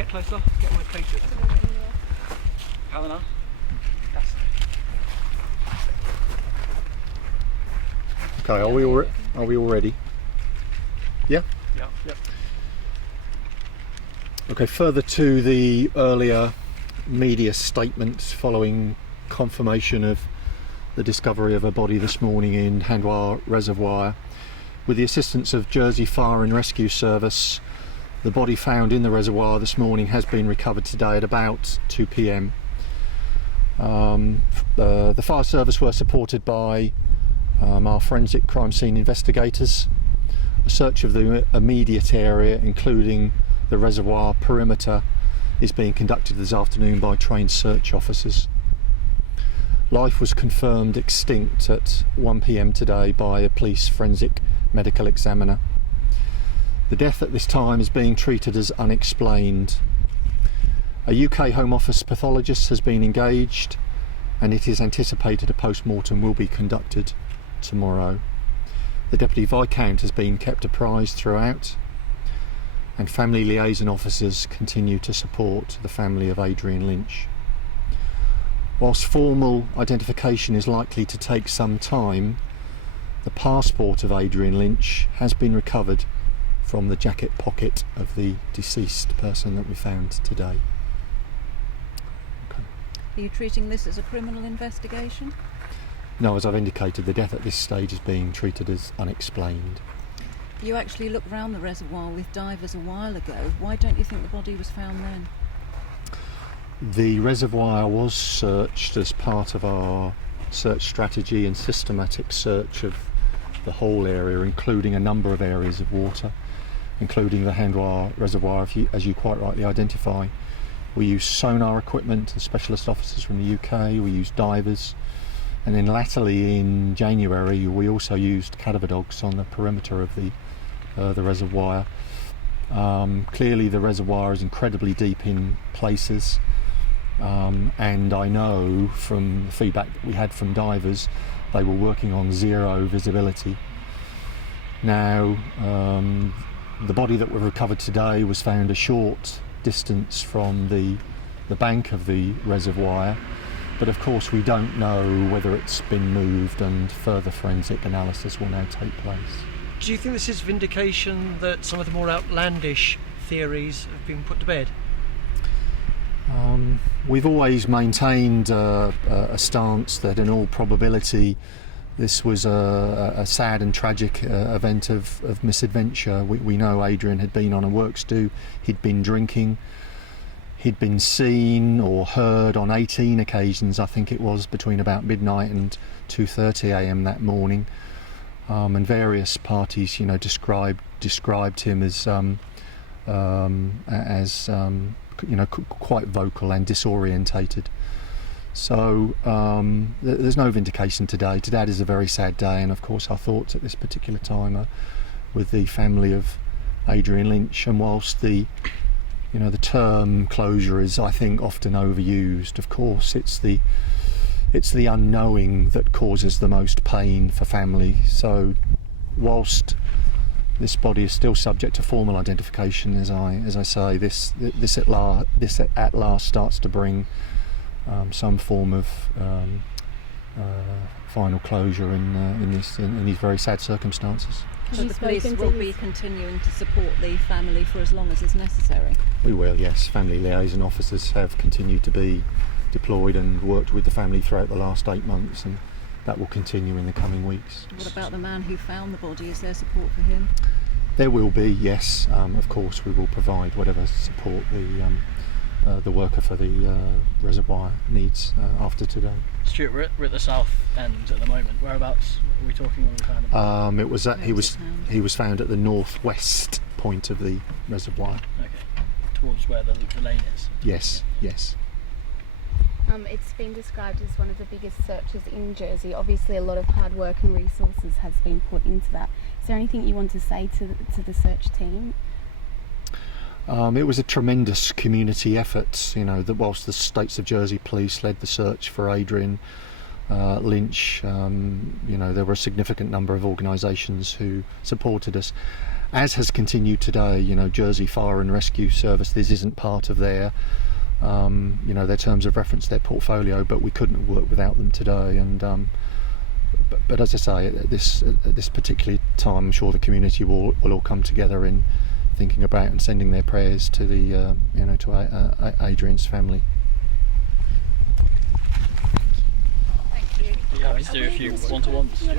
Get closer. Get my patient. Helena. That's it. Okay, are we all ready? Yeah? Yeah. Yep. Okay, further to the earlier media statements following confirmation of the discovery of a body this morning in Handoir Reservoir, with the assistance of Jersey Fire and Rescue Service, the body found in the reservoir this morning has been recovered today at about 2 p.m. The fire service were supported by our forensic crime scene investigators. A search of the immediate area, including the reservoir perimeter, is being conducted this afternoon by trained search officers. Life was confirmed extinct at 1 p.m. today by a police forensic medical examiner. The death at this time is being treated as unexplained. A UK Home Office pathologist has been engaged, and it is anticipated a post-mortem will be conducted tomorrow. The Deputy Viscount has been kept apprised throughout, and family liaison officers continue to support the family of Adrian Lynch. Whilst formal identification is likely to take some time, the passport of Adrian Lynch has been recovered from the jacket pocket of the deceased person that we found today. Okay. Are you treating this as a criminal investigation? No, as I've indicated, the death at this stage is being treated as unexplained. You actually looked round the reservoir with divers a while ago. Why don't you think the body was found then? The reservoir was searched as part of our search strategy and systematic search of the whole area, including a number of areas of water, including the Handoir Reservoir, as you quite rightly identify. We used sonar equipment and specialist officers from the UK, we used divers, and then latterly in January we also used cadaver dogs on the perimeter of the reservoir. Clearly the reservoir is incredibly deep in places, and I know from the feedback that we had from divers they were working on zero visibility. Now the body that was recovered today was found a short distance from the bank of the reservoir, but of course we don't know whether it's been moved, and further forensic analysis will now take place. Do you think this is vindication that some of the more outlandish theories have been put to bed? We've always maintained a stance that in all probability this was a sad and tragic event of misadventure. We know Adrian had been on a works do, he'd been drinking, he'd been seen or heard on 18 occasions, I think it was, between about midnight and 2:30 a.m. that morning, and various parties, described him as quite vocal and disorientated. So there's no vindication today. Today is a very sad day, and of course our thoughts at this particular time are with the family of Adrian Lynch. And whilst the term closure is, I think, often overused, of course it's the unknowing that causes the most pain for family. So whilst this body is still subject to formal identification, as I say, this at last starts to bring some form of final closure in these very sad circumstances. So the police will be continuing to support the family for as long as is necessary? We will, yes. Family liaison officers have continued to be deployed and worked with the family throughout the last 8 months, and that will continue in the coming weeks. What about the man who found the body? Is there support for him? There will be, yes. Of course we will provide whatever support the worker for the reservoir needs after today. Stuart, we're at the south end at the moment. Whereabouts are we talking when we found him? He was found at the northwest point of the reservoir. Okay, towards where the lane is. Yes, yes. It's been described as one of the biggest searches in Jersey. Obviously a lot of hard work and resources has been put into that. Is there anything you want to say to the search team? It was a tremendous community effort, that whilst the States of Jersey Police led the search for Adrian Lynch, there were a significant number of organisations who supported us. as has continued today. Jersey Fire and Rescue Service, this isn't part of their their terms of reference, their portfolio, but we couldn't work without them today. And but as I say, at this particular time, I'm sure the community will all come together in thinking about and sending their prayers to the to Adrian's family. Yeah, let's do a few one-to-ones.